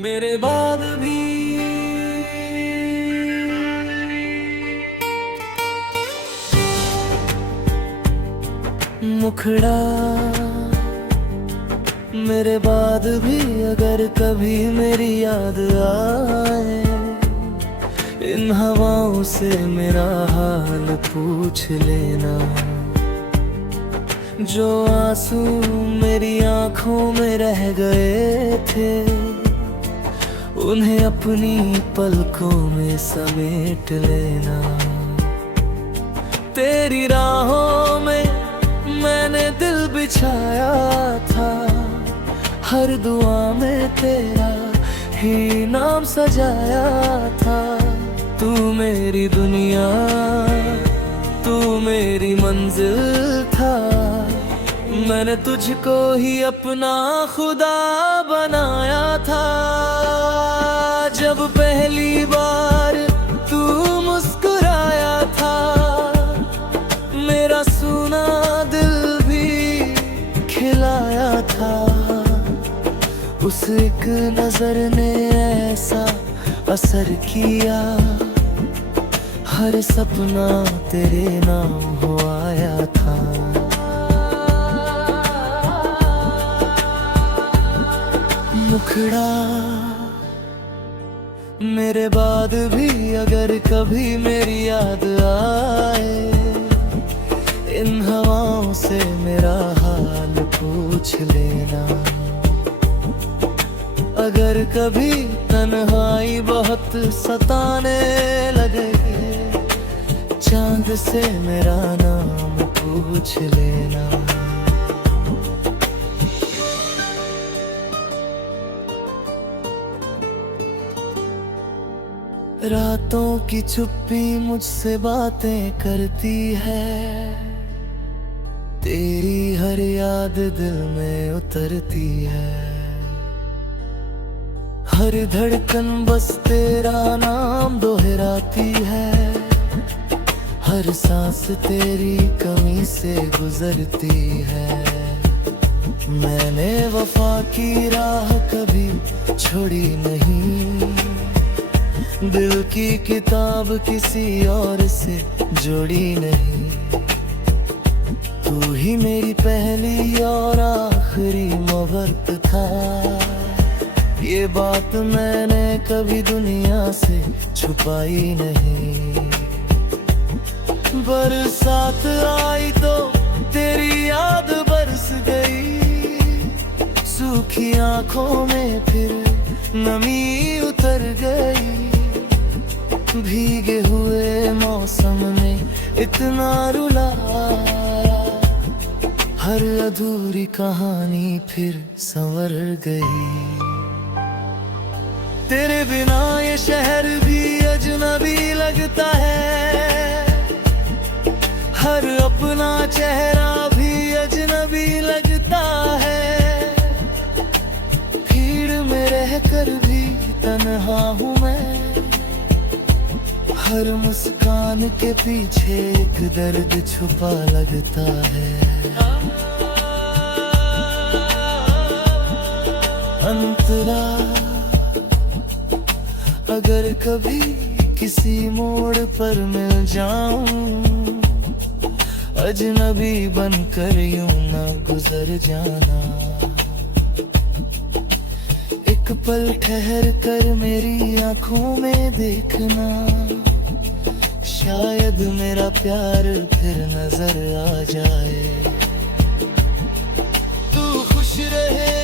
मेरे बाद भी मुखड़ा, मेरे बाद भी अगर कभी मेरी याद आए, इन हवाओं से मेरा हाल पूछ लेना। जो आंसू मेरी आंखों में रह गए थे, उन्हें अपनी पलकों में समेट लेना। तेरी राहों में मैंने दिल बिछाया था, हर दुआ में तेरा ही नाम सजाया था। तू मेरी दुनिया, तू मेरी मंजिल था, मैंने तुझको ही अपना खुदा बनाया था। जब पहली बार तू मुस्कुराया था, मेरा सूना दिल भी खिलाया था। उस एक नजर ने ऐसा असर किया, हर सपना तेरे नाम हो आया था। मुखड़ा, मेरे बाद भी अगर कभी मेरी याद आए, इन हवाओं से मेरा हाल पूछ लेना। अगर कभी तन्हाई बहुत सताने लगे, चांद से मेरा नाम पूछ लेना। रातों की चुप्पी मुझसे बातें करती है, तेरी हर याद दिल में उतरती है। हर धड़कन बस तेरा नाम दोहराती है, हर सांस तेरी कमी से गुजरती है। मैंने वफा की राह कभी छोड़ी नहीं, दिल की किताब किसी और से जोड़ी नहीं। तू ही मेरी पहली और आखिरी मोहब्बत था, ये बात मैंने कभी दुनिया से छुपाई नहीं। बरसात आई तो तेरी याद बरस गई, सूखी आंखों में फिर नमी उतर गई। भीगे हुए मौसम में इतना रुलाया, हर अधूरी कहानी फिर संवर गई। तेरे बिना ये शहर भी अजनबी लगता है, हर अपना चेहरा भी अजनबी लगता है। भीड़ में रहकर भी तन्हा हूँ मैं, हर मुस्कान के पीछे एक दर्द छुपा लगता है। अंतरा, अगर कभी किसी मोड़ पर मिल जाऊं, अजनबी बनकर यूं ना गुजर जाना। एक पल ठहर कर मेरी आंखों में देखना, शायद मेरा प्यार फिर नजर आ जाए। तू खुश रहे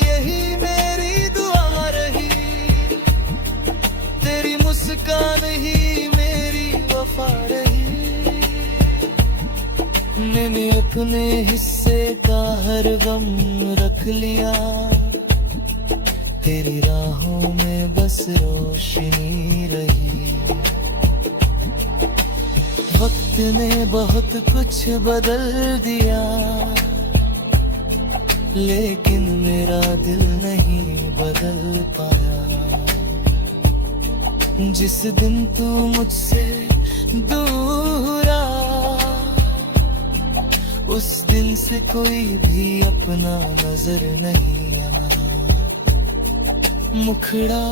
यही मेरी दुआ रही, तेरी मुस्कान ही मेरी वफा रही। मैंने अपने हिस्से का हर गम रख लिया, तेरी राहों में बस रोशनी रही। वक्त ने बहुत कुछ बदल दिया, लेकिन मेरा दिल नहीं बदल पाया। जिस दिन तू मुझसे दूर आ, उस दिन से कोई भी अपना नजर नहीं आया। मुखड़ा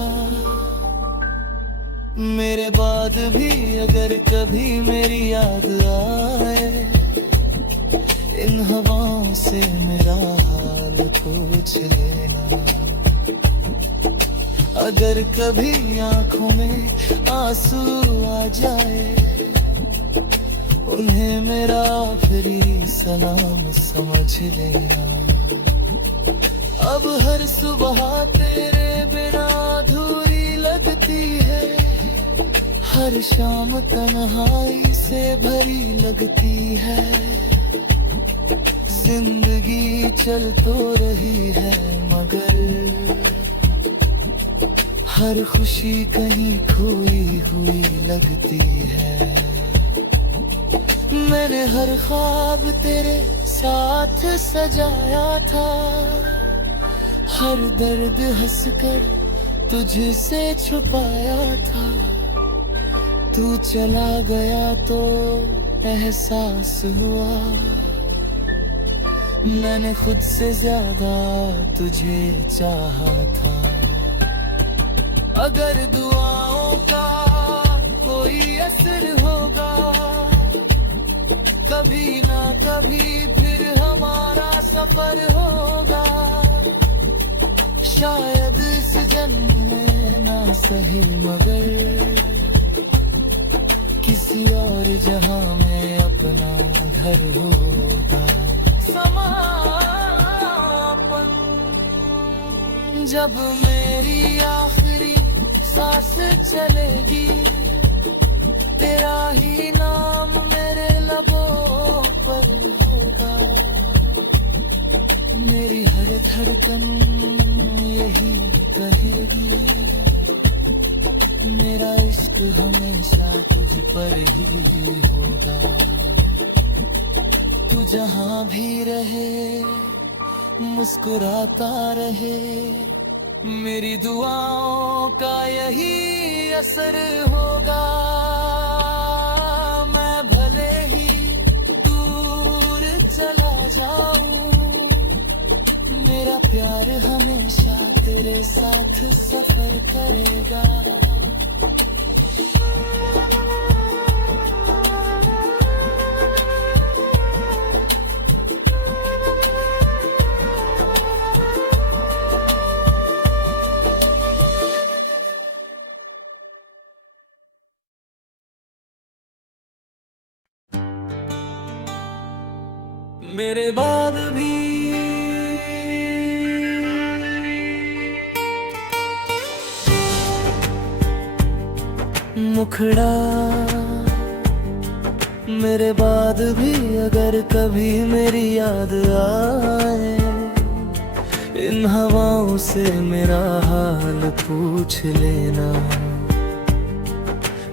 मेरे बाद भी अगर कभी मेरी याद आए, इन हवाओं से मेरा हाल पूछ लेना। अगर कभी आंखों में आंसू आ जाए, उन्हें मेरा आखिरी सलाम समझ लेना। अब हर सुबह तेरे बिना अधूरी लगती है, हर शाम तन्हाई से भरी लगती है। जिंदगी चल तो रही है मगर हर खुशी कहीं खोई हुई लगती है। मैंने हर ख्वाब तेरे साथ सजाया था, हर दर्द हंसकर तुझसे छुपाया था। तू चला गया तो एहसास हुआ, मैंने खुद से ज्यादा तुझे चाहा था। अगर दुआओं का कोई असर होगा, कभी ना कभी फिर हमारा सफर होगा। शायद इस जन्म में ना सही मगर किसी और जहां में अपना घर होगा। समापन जब मेरी आखिरी सांस चलेगी, तेरा ही नाम मेरे लबों पर होगा। मेरी हर धड़कन यही कहेगी, मेरा इश्क हमेशा तुझ पर ही होगा। तू जहां भी रहे मुस्कुराता रहे, मेरी दुआओं का यही असर होगा। मैं भले ही दूर चला जाऊं, मेरा प्यार हमेशा तेरे साथ सफर करेगा। मेरे बाद भी मुखड़ा मेरे बाद भी अगर कभी मेरी याद आए, इन हवाओं से मेरा हाल पूछ लेना।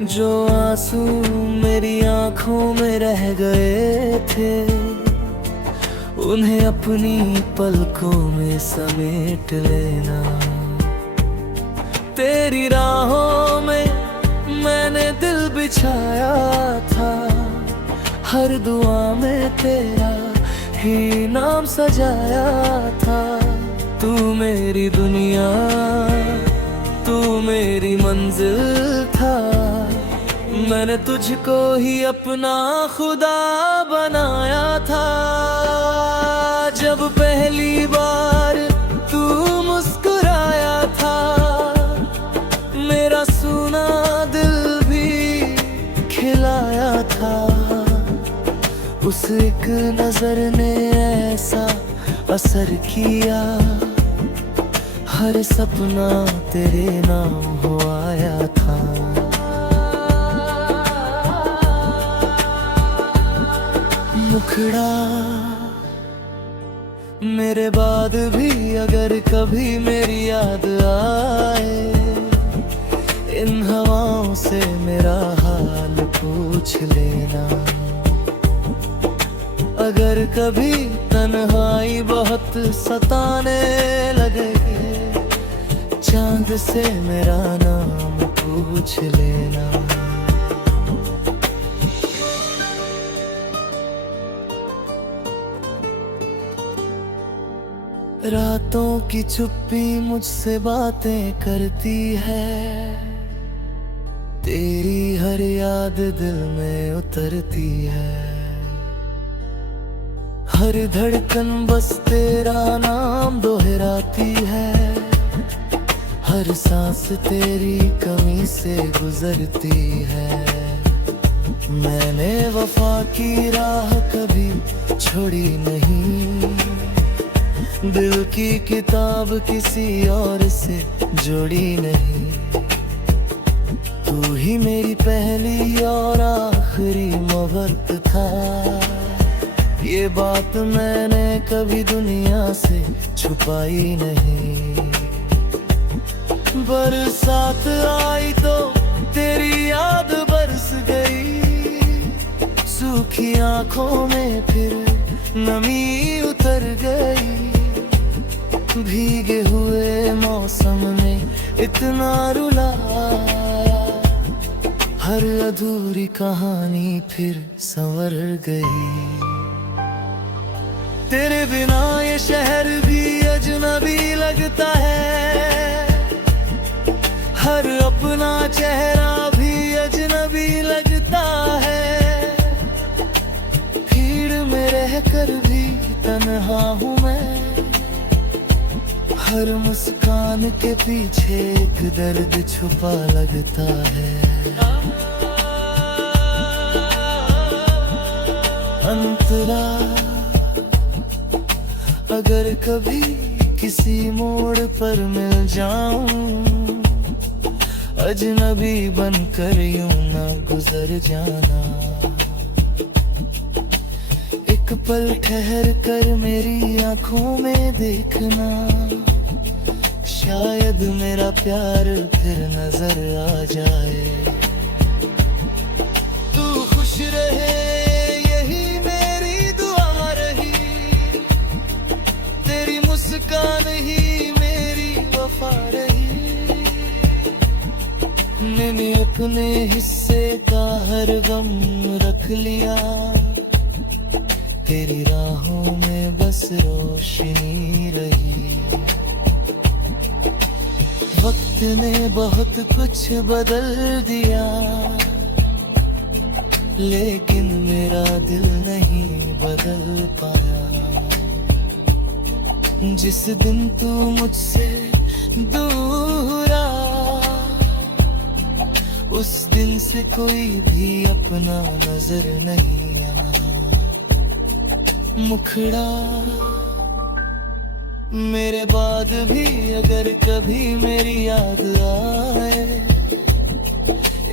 जो आंसू मेरी आंखों में रह गए थे, उन्हें अपनी पलकों में समेट लेना। तेरी राहों में मैंने दिल बिछाया था, हर दुआ में तेरा ही नाम सजाया था। तू मेरी दुनिया, तू मेरी मंजिल था, मैंने तुझको ही अपना खुदा बनाया था। जब पहली बार तू मुस्कुराया था, मेरा सूना दिल भी खिलाया था। उस एक नजर ने ऐसा असर किया, हर सपना तेरे नाम हो आया था। मुखड़ा मेरे बाद भी अगर कभी मेरी याद आए, इन हवाओं से मेरा हाल पूछ लेना। अगर कभी तन्हाई बहुत सताने लगे, चांद से मेरा नाम पूछ लेना। रातों की चुप्पी मुझसे बातें करती है, तेरी हर याद दिल में उतरती है। हर धड़कन बस तेरा नाम दोहराती है, हर सांस तेरी कमी से गुजरती है। मैंने वफा की राह कभी छोड़ी नहीं, दिल की किताब किसी और से जोड़ी नहीं। तू ही मेरी पहली और आखिरी मोहब्बत था, ये बात मैंने कभी दुनिया से छुपाई नहीं। बरसात आई तो तेरी याद बरस गई, सूखी आंखों में फिर नमी उतर गई। भीगे हुए मौसम में इतना रुलाया, हर अधूरी कहानी फिर संवर गई। तेरे बिना ये शहर भी अजनबी लगता है, हर अपना चेहरा भी अजनबी लगता है। भीड़ में रहकर भी तन्हा हूँ मैं, हर मुस्कान के पीछे एक दर्द छुपा लगता है। अंतरा अगर कभी किसी मोड़ पर मिल जाऊं, अजनबी बनकर यूं ना गुजर जाना। एक पल ठहर कर मेरी आंखों में देखना, शायद मेरा प्यार फिर नजर आ जाए। तू खुश रहे यही मेरी दुआ रही, तेरी मुस्कान ही मेरी वफा रही। मैंने अपने हिस्से का हर गम रख लिया, तेरी राहों में बस रोशनी रही। वक्त ने बहुत कुछ बदल दिया, लेकिन मेरा दिल नहीं बदल पाया। जिस दिन तू मुझसे दूर आ, उस दिन से कोई भी अपना नजर नहीं आया। मुखड़ा मेरे बाद भी अगर कभी मेरी याद आए,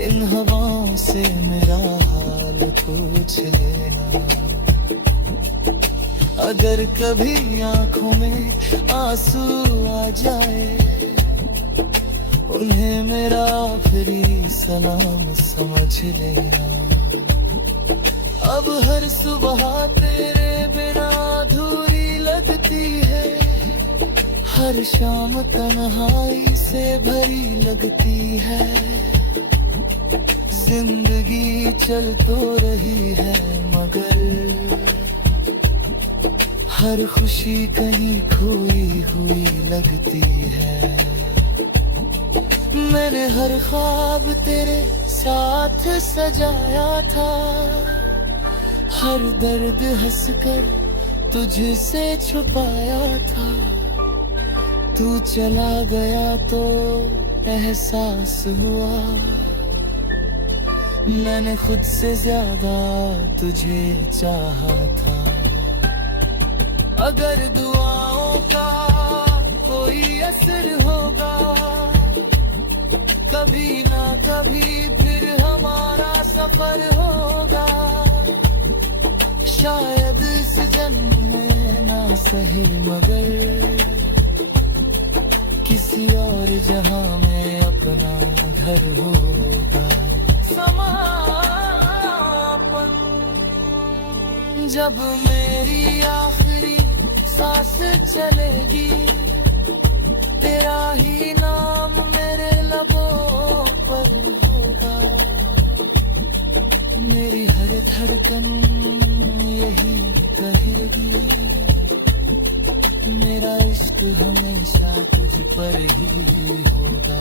इन हवाओं से मेरा हाल पूछ लेना। अगर कभी आंखों में आंसू आ जाए, उन्हें मेरा आखिरी सलाम समझ लेना। अब हर सुबह तेरे बिना अधूरी लगती है, हर शाम तन्हाई से भरी लगती है। जिंदगी चल तो रही है मगर हर खुशी कहीं खोई हुई लगती है। मैंने हर ख्वाब तेरे साथ सजाया था, हर दर्द हंसकर तुझसे छुपाया था। तू चला गया तो एहसास हुआ, मैंने खुद से ज्यादा तुझे चाहा था। अगर दुआओं का कोई असर होगा, कभी ना कभी फिर हमारा सफर होगा। शायद इस जन्म में ना सही मगर किसी और जहां में अपना घर होगा। समापन जब मेरी आखिरी सांस चलेगी, तेरा ही नाम मेरे लबों पर होगा। मेरी हर धड़कन यही कहेगी, मेरा इश्क हमेशा तुझ पर ही होगा।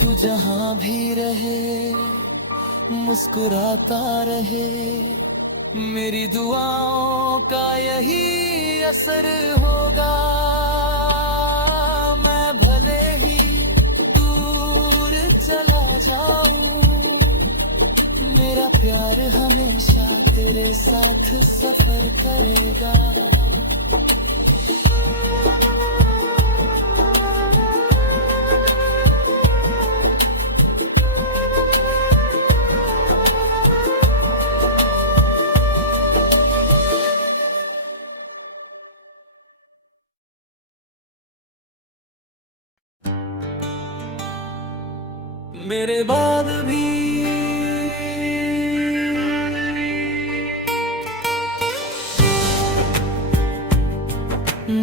तू जहाँ भी रहे मुस्कुराता रहे, मेरी दुआओं का यही असर होगा। मैं भले ही दूर चला जाऊं, मेरा प्यार हमेशा तेरे साथ सफर करेगा। मेरे बाद भी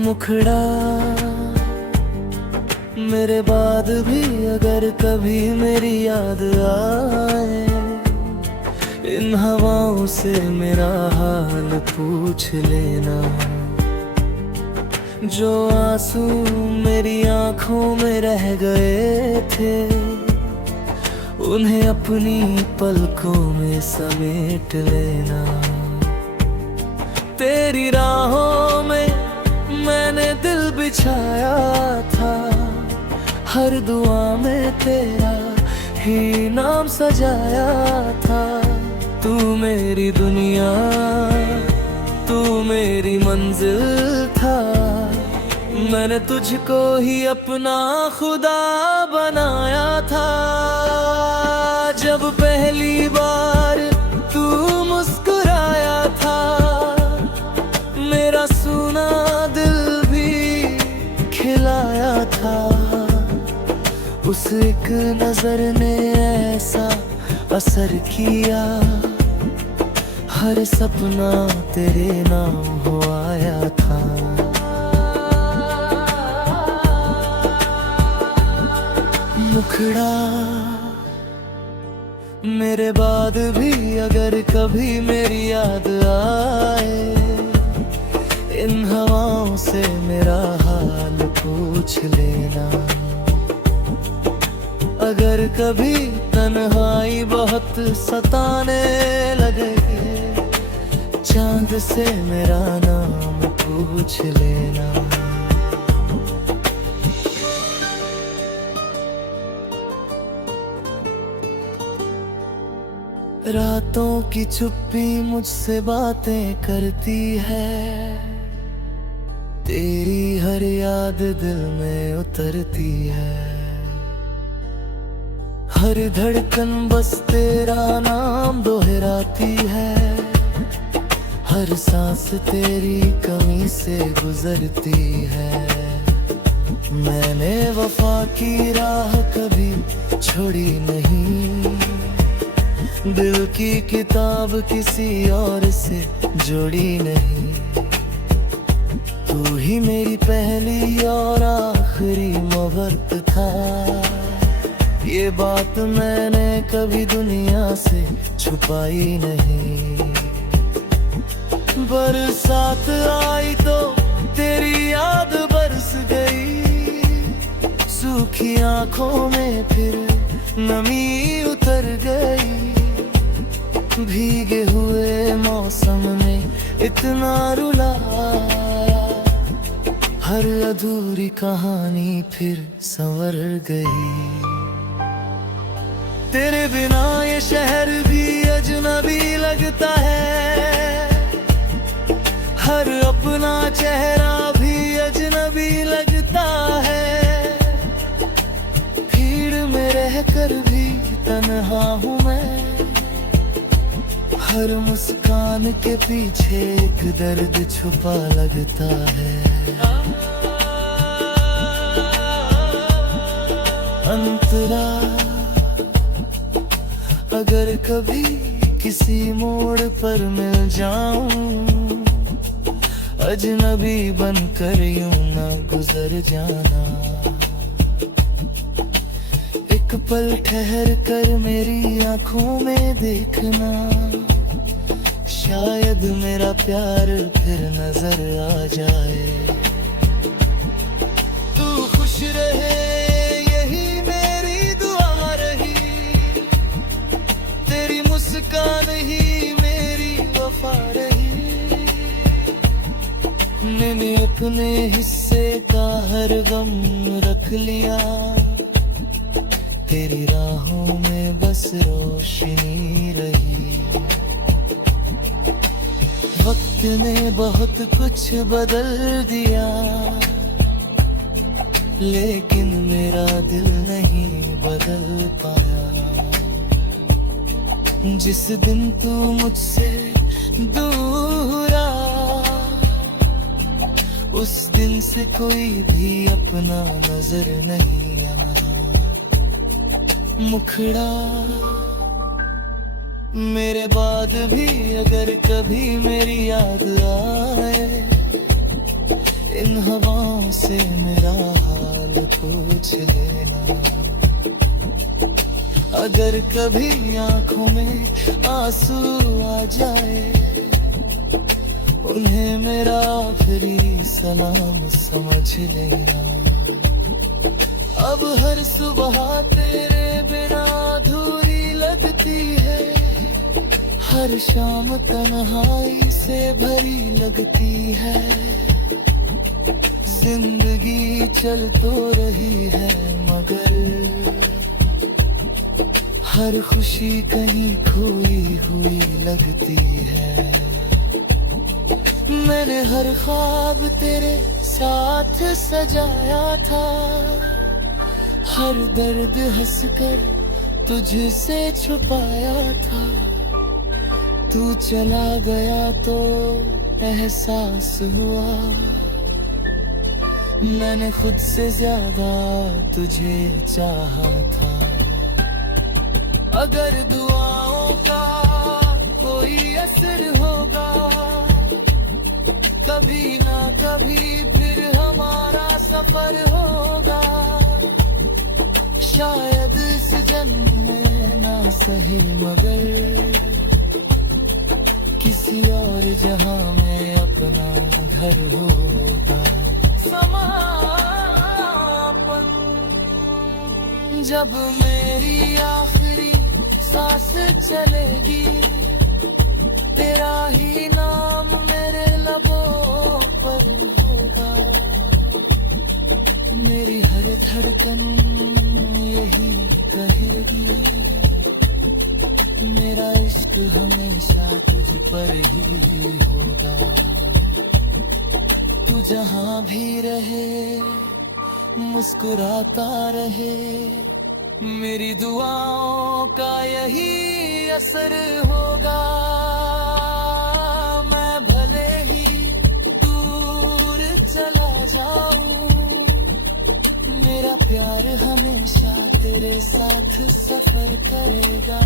मुखड़ा, मेरे बाद भी अगर कभी मेरी याद आए, इन हवाओं से मेरा हाल पूछ लेना। जो आंसू मेरी आंखों में रह गए थे, उन्हें अपनी पलकों में समेट लेना। तेरी राहों में मैंने दिल बिछाया था, हर दुआ में तेरा ही नाम सजाया था। तू मेरी दुनिया, तू मेरी मंजिल था, मैंने तुझको ही अपना खुदा बनाया था। जब पहली बार तू मुस्कुराया था, मेरा सूना दिल भी खिलाया था। उस एक नजर ने ऐसा असर किया, हर सपना तेरे नाम हो आया था। मुखड़ा, मेरे बाद भी अगर कभी मेरी याद आए, इन हवाओं से मेरा हाल पूछ लेना। अगर कभी तन्हाई बहुत सताने लगे, चांद से मेरा नाम पूछ लेना। रातों की चुप्पी मुझसे बातें करती है, तेरी हर याद दिल में उतरती है। हर धड़कन बस तेरा नाम दोहराती है, हर सांस तेरी कमी से गुजरती है। मैंने वफा की राह कभी छोड़ी नहीं, दिल की किताब किसी और से जोड़ी नहीं। तू ही मेरी पहली और आखिरी मोहब्बत था, ये बात मैंने कभी दुनिया से छुपाई नहीं। बरसात आई तो तेरी याद बरस गई, सूखी आंखों में फिर नमी उतर गई। भीगे हुए मौसम में इतना रुलाया, हर अधूरी कहानी फिर संवर गई। तेरे बिना ये शहर भी अजनबी लगता है, हर अपना चेहरा भी अजनबी लगता है। भीड़ में रहकर भी तन्हा हूँ मैं, हर मुस्कान के पीछे एक दर्द छुपा लगता है। अंतरा, अगर कभी किसी मोड़ पर मिल जाऊं, अजनबी बनकर यूं ना गुजर जाना। एक पल ठहर कर मेरी आंखों में देखना, शायद मेरा प्यार फिर नजर आ जाए। तू खुश रहे यही मेरी दुआ रही, तेरी मुस्कान ही मेरी वफा रही। मैंने अपने हिस्से का हर गम रख लिया, तेरी राहों में बस रोशनी रही। वक्त ने बहुत कुछ बदल दिया, लेकिन मेरा दिल नहीं बदल पाया। जिस दिन तू मुझसे दूर आ, उस दिन से कोई भी अपना नजर नहीं आया। मुखड़ा मेरे बाद भी अगर कभी मेरी याद आए, इन हवाओं से मेरा हाल पूछ लेना। अगर कभी आंखों में आंसू आ जाए, उन्हें मेरा आखिरी सलाम समझ लेना। अब हर सुबह तेरे बिना अधूरी लगती है, हर शाम तन्हाई से भरी लगती है। जिंदगी चल तो रही है मगर हर खुशी कहीं खोई हुई लगती है। मैंने हर ख्वाब तेरे साथ सजाया था, हर दर्द हंसकर तुझसे छुपाया था। तू चला गया तो एहसास हुआ, मैंने खुद से ज्यादा तुझे चाहा था। अगर दुआओं का कोई असर होगा, कभी ना कभी फिर हमारा सफर होगा। शायद इस जन्म में ना सही मगर किसी और जहां में अपना घर होगा। समापन जब मेरी आखिरी सांस चलेगी, तेरा ही नाम मेरे लबों पर होगा। मेरी हर धड़कन यही कहेगी, मेरा इश्क हमेशा तुझ पर ही होगा। तू जहां भी रहे मुस्कुराता रहे, मेरी दुआओं का यही असर होगा। मैं भले ही दूर चला जाऊं, मेरा प्यार हमेशा तेरे साथ सफर करेगा।